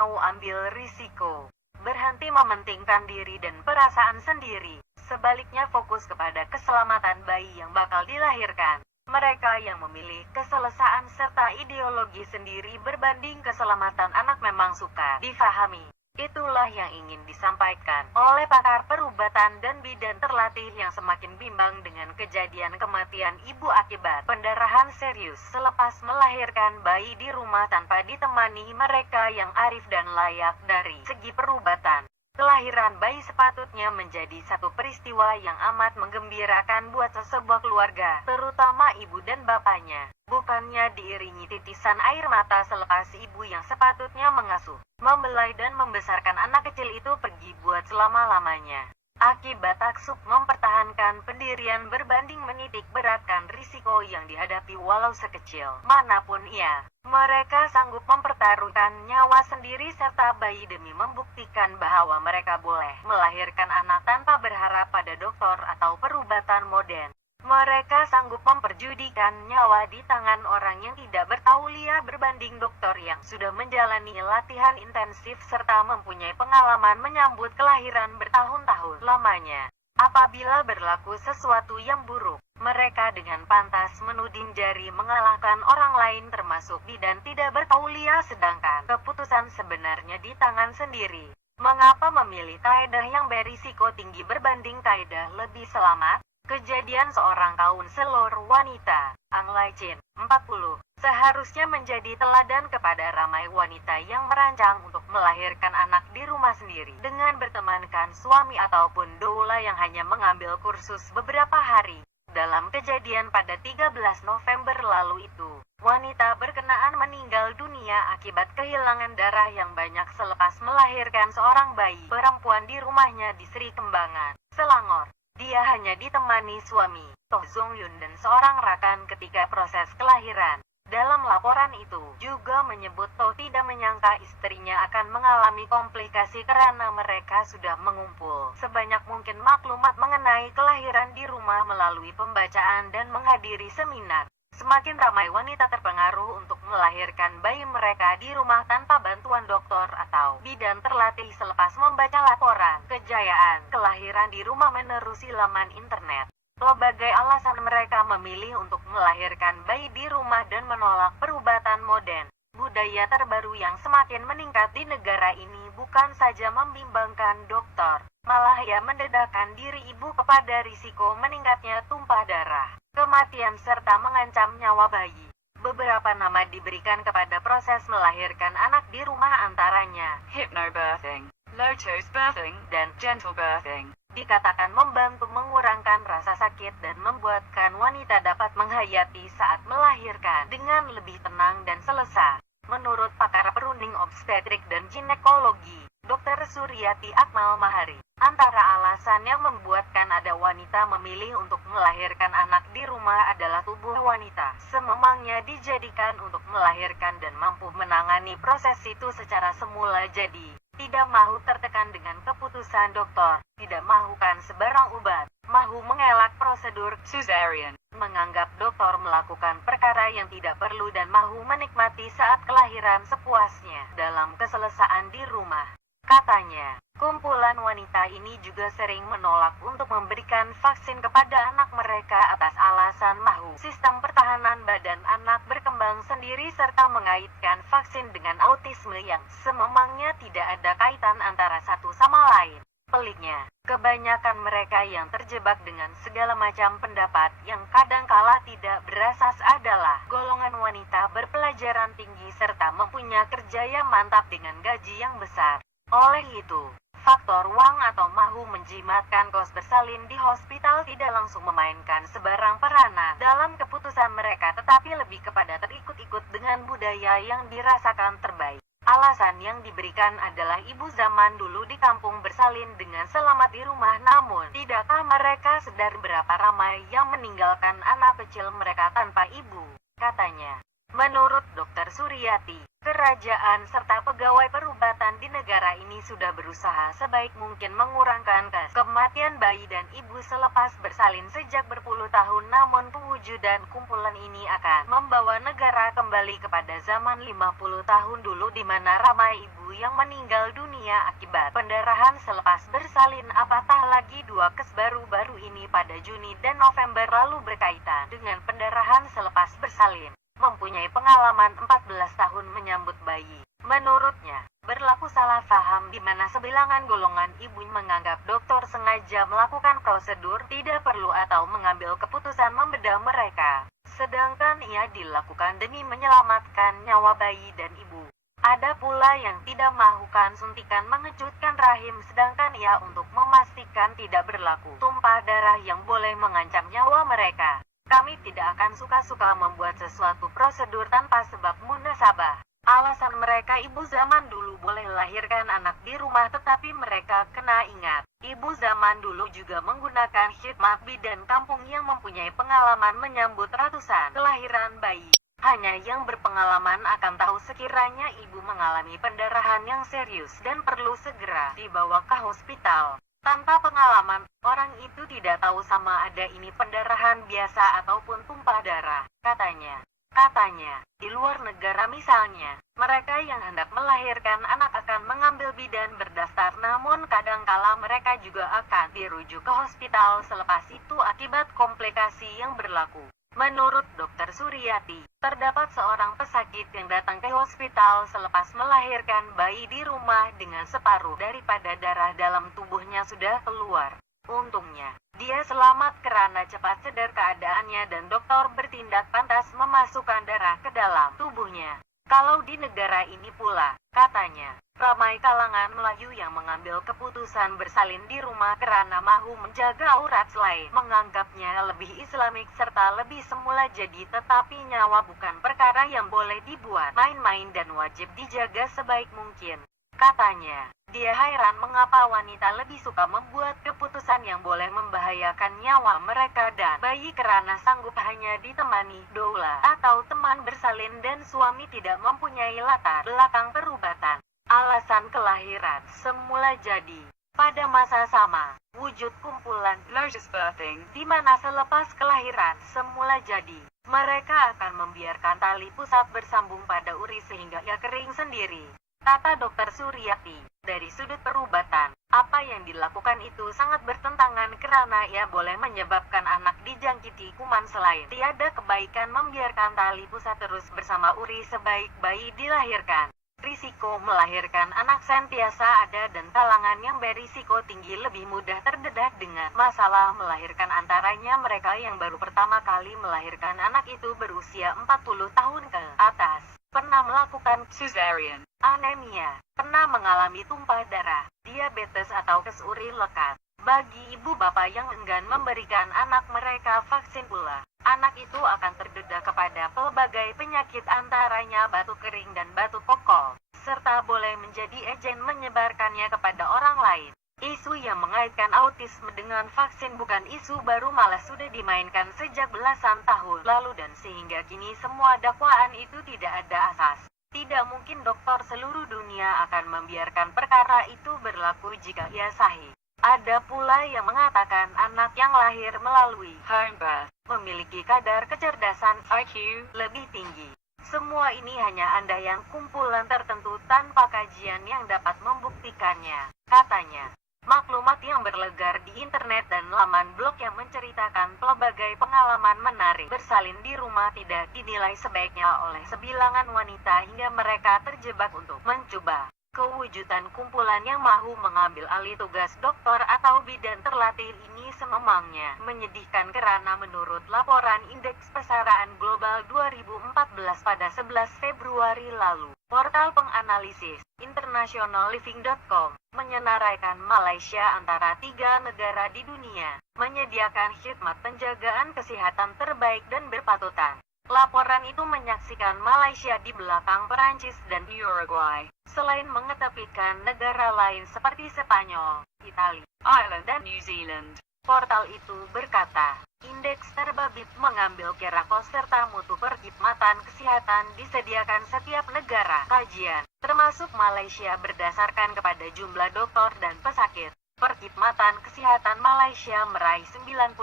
mau ambil risiko, berhenti mementingkan diri dan perasaan sendiri. Sebaliknya fokus kepada keselamatan bayi yang bakal dilahirkan. Mereka yang memilih keselesaan serta ideologi sendiri berbanding keselamatan anak memang suka difahami. Itulah yang ingin disampaikan oleh pakar perubatan dan bidan terlatih yang semakin bimbang dengan kejadian kematian ibu akibat pendarahan serius selepas melahirkan bayi di rumah tanpa ditemani mereka yang arif dan layak dari segi perubatan. Kelahiran bayi sepatutnya menjadi satu peristiwa yang amat menggembirakan buat sebuah keluarga, terutama ibu dan bapaknya. Bukannya diiringi titisan air mata selepas ibu yang sepatutnya mengasuh, membelai dan membesarkan anak kecil itu pergi buat selama-lamanya. Akibat taksub mempertahankan pendirian berbanding menitik beratkan risiko yang dihadapi walau sekecil manapun ia. Mereka sanggup mempertaruhkan nyawa sendiri serta bayi demi membuktikan bahwa mereka boleh melahirkan anak tanpa berharap pada dokter atau perubatan modern. Mereka sanggup memperjudikan nyawa di tangan orang yang tidak bertauliah berbanding dokter yang sudah menjalani latihan intensif serta mempunyai pengalaman menyambut kelahiran bertahun-tahun lamanya. Apabila berlaku sesuatu yang buruk, mereka dengan pantas menuding jari mengalahkan orang lain termasuk bidan tidak bertauliah sedangkan keputusan sebenarnya di tangan sendiri. Mengapa memilih kaedah yang berisiko tinggi berbanding kaedah lebih selamat? Kejadian seorang kaunselor wanita, Ang Lai Chin, 40, seharusnya menjadi teladan kepada ramai wanita yang merancang untuk melahirkan anak di rumah sendiri dengan bertemankan suami ataupun doula yang hanya mengambil kursus beberapa hari. Dalam kejadian pada 13 November lalu itu, wanita berkenaan meninggal dunia akibat kehilangan darah yang banyak selepas melahirkan seorang bayi perempuan di rumahnya di Sri Kembangan, Selangor. Dia hanya ditemani suami, Toh Zong Yun dan seorang rakan ketika proses kelahiran. Dalam laporan itu, juga menyebut Toh tidak menyangka istrinya akan mengalami komplikasi karena mereka sudah mengumpul sebanyak mungkin maklumat mengenai kelahiran di rumah melalui pembacaan dan menghadiri seminar. Semakin ramai wanita terpengaruh untuk melahirkan bayi mereka di rumah tanpa bantuan dokter atau bidan terlatih selepas membaca laporan kejayaan kelahiran di rumah menerusi laman internet. Berbagai alasan mereka memilih untuk melahirkan bayi di rumah dan menolak perubatan modern. Budaya terbaru yang semakin meningkat di negara ini bukan saja membimbangkan dokter, malah ia mendedahkan diri ibu kepada risiko meningkatnya tumpah darah, kematian serta mengancam nyawa bayi. Beberapa nama diberikan kepada proses melahirkan anak di rumah antaranya hypnobirthing, lotus birthing, dan gentle birthing. Dikatakan membantu mengurangkan rasa sakit dan membuatkan wanita dapat menghayati saat melahirkan dengan lebih tenang dan selesa. Menurut pakar perunding obstetrik dan ginekologi, Dr. Suryati Akmal Mahari, antara alasan yang membuatkan ada wanita memilih untuk melahirkan anak di rumah adalah tubuh wanita sememangnya dijadikan untuk melahirkan dan mampu menangani proses itu secara semula, jadi tidak mahu tertekan dengan keputusan dokter, tidak mahukan sebarang obat, mahu mengelak prosedur cesarean, menganggap dokter melakukan perkara yang tidak perlu dan mahu menikmati saat kelahiran sepuasnya dalam keselesaan di rumah. Katanya, kumpulan wanita ini juga sering menolak untuk memberikan vaksin kepada anak mereka atas alasan mahu sistem pertahanan badan anak berkembang sendiri serta mengaitkan vaksin dengan autisme yang sememangnya tidak ada kaitan antara satu sama lain. Peliknya, kebanyakan mereka yang terjebak dengan segala macam pendapat yang kadangkala tidak berasas adalah golongan wanita berpelajaran tinggi serta mempunyai kerja yang mantap dengan gaji yang besar. Oleh itu, faktor uang atau mahu menjimatkan kos bersalin di hospital tidak langsung memainkan sebarang peranan dalam keputusan mereka, tetapi lebih kepada terikut-ikut dengan budaya yang dirasakan terbaik. Alasan yang diberikan adalah ibu zaman dulu di kampung bersalin dengan selamat di rumah, namun tidakkah mereka sadar berapa ramai yang meninggalkan anak kecil mereka tanpa ibu? Katanya, Menurut Dr. Suryati, kerajaan serta pegawai perubatan di negara ini sudah berusaha sebaik mungkin mengurangkan kematian bayi dan ibu selepas bersalin sejak berpuluh tahun, namun pewujudan kumpulan ini akan membawa negara kembali kepada zaman 50 tahun dulu di mana ramai ibu yang meninggal dunia akibat pendarahan selepas bersalin. Apatah lagi dua kes baru-baru ini pada Juni dan November lalu berkaitan dengan pendarahan selepas bersalin. Mempunyai pengalaman 14 tahun menyambut bayi. Menurutnya, berlaku salah paham di mana sebilangan golongan ibu menganggap dokter sengaja melakukan prosedur tidak perlu atau mengambil keputusan membedah mereka. Sedangkan ia dilakukan demi menyelamatkan nyawa bayi dan ibu. Ada pula yang tidak melakukan suntikan mengejutkan rahim, sedangkan ia untuk memastikan tidak berlaku tumpah darah yang boleh mengancam nyawa mereka. Kami tidak akan suka-suka membuat sesuatu prosedur tanpa sebab munasabah. Alasan mereka ibu zaman dulu boleh melahirkan anak di rumah, tetapi mereka kena ingat, ibu zaman dulu juga menggunakan khidmat bidan kampung yang mempunyai pengalaman menyambut ratusan kelahiran bayi. Hanya yang berpengalaman akan tahu sekiranya ibu mengalami pendarahan yang serius dan perlu segera dibawa ke hospital. Tanpa pengalaman, orang itu tidak tahu sama ada ini pendarahan biasa ataupun tumpah darah, katanya. Katanya, di luar negara misalnya, mereka yang hendak melahirkan anak akan mengambil bidan berdaftar, namun kadangkala mereka juga akan dirujuk ke hospital selepas itu akibat komplikasi yang berlaku. Menurut Dr. Suryati, terdapat seorang pesakit yang datang ke hospital selepas melahirkan bayi di rumah dengan separuh daripada darah dalam tubuhnya sudah keluar. Untungnya, dia selamat karena cepat sadar keadaannya dan dokter bertindak pantas memasukkan darah ke dalam tubuhnya. Kalau di negara ini pula, katanya, ramai kalangan Melayu yang mengambil keputusan bersalin di rumah karena mahu menjaga aurat selain menganggapnya lebih islamik serta lebih semula jadi, tetapi nyawa bukan perkara yang boleh dibuat main-main dan wajib dijaga sebaik mungkin. Katanya, dia heran mengapa wanita lebih suka membuat keputusan yang boleh membahayakan nyawa mereka dan bayi karena sanggup hanya ditemani doula atau teman bersalin dan suami tidak mempunyai latar belakang perubatan. Alasan kelahiran semula jadi. Pada masa sama, wujud kumpulan Lotus Birthing di mana selepas kelahiran semula jadi, mereka akan membiarkan tali pusat bersambung pada urin sehingga ia kering sendiri. Kata Dr. Suryati, dari sudut perubatan, apa yang dilakukan itu sangat bertentangan karena ia boleh menyebabkan anak dijangkiti kuman. Selain tiada kebaikan membiarkan tali pusat terus bersama uri sebaik bayi dilahirkan. Risiko melahirkan anak sentiasa ada dan kalangan yang berisiko tinggi lebih mudah terdedah dengan masalah melahirkan, antaranya mereka yang baru pertama kali melahirkan anak itu berusia 40 tahun ke atas, pernah melakukan cesarean, anemia, pernah mengalami tumpah darah, diabetes atau kesuri lekat. Bagi ibu bapak yang enggan memberikan anak mereka vaksin pula, anak itu akan terdedah kepada pelbagai penyakit antaranya batu kering dan batu pokok, serta boleh menjadi agen menyebarkannya kepada orang lain. Isu yang mengaitkan autisme dengan vaksin bukan isu baru, malah sudah dimainkan sejak belasan tahun lalu dan sehingga kini semua dakwaan itu tidak ada asas. Tidak mungkin dokter seluruh dunia akan membiarkan perkara itu berlaku jika ia sahih. Ada pula yang mengatakan anak yang lahir melalui home birth memiliki kadar kecerdasan IQ lebih tinggi. Semua ini hanya andaian kumpulan tertentu tanpa kajian yang dapat membuktikannya, katanya. Maklumat yang berlegar di internet dan laman blog yang menceritakan pelbagai pengalaman menarik bersalin di rumah tidak dinilai sebaiknya oleh sebilangan wanita hingga mereka terjebak untuk mencoba. Kewujudan kumpulan yang mahu mengambil alih tugas dokter atau bidan terlatih ini sememangnya menyedihkan karena menurut laporan Indeks Persaraan Global 2014 pada 11 Februari lalu, portal penganalisis internationalliving.com menyenaraikan Malaysia antara 3 negara di dunia menyediakan khidmat penjagaan kesehatan terbaik dan berpatutan. Laporan itu menyaksikan Malaysia di belakang Perancis dan Uruguay, selain mengetepikan negara lain seperti Spanyol, Italia, Ireland dan New Zealand. Portal itu berkata, indeks terbabit mengambil kira kos serta mutu perkhidmatan kesehatan disediakan setiap negara. Kajian, termasuk Malaysia berdasarkan kepada jumlah dokter dan pesakit. Perkhidmatan kesehatan Malaysia meraih 95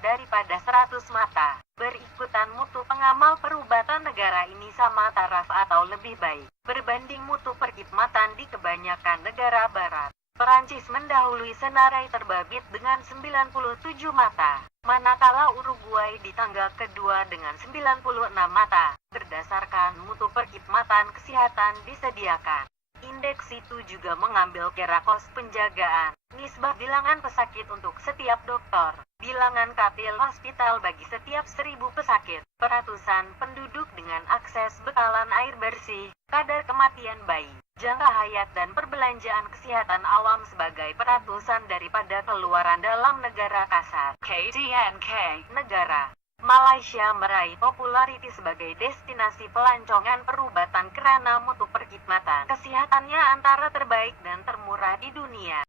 daripada 100 mata. Berikutan mutu pengamal perubatan negara ini sama taraf atau lebih baik berbanding mutu perkhidmatan di kebanyakan negara barat. Perancis mendahului Senarai terbabit dengan 97 mata, manakala Uruguay di tangga kedua dengan 96 mata, berdasarkan mutu perkhidmatan kesehatan disediakan. Indeks itu juga mengambil kira kos penjagaan, nisbah bilangan pesakit untuk setiap dokter, bilangan katil hospital bagi setiap 1000 pesakit, peratusan penduduk dengan akses bekalan air bersih, kadar kematian bayi, jangka hayat dan perbelanjaan kesehatan awam sebagai peratusan daripada keluaran dalam negara kasar. KDNK negara. Malaysia meraih populariti sebagai destinasi pelancongan perubatan karena mutu perkhidmatan kesehatannya antara terbaik dan termurah di dunia.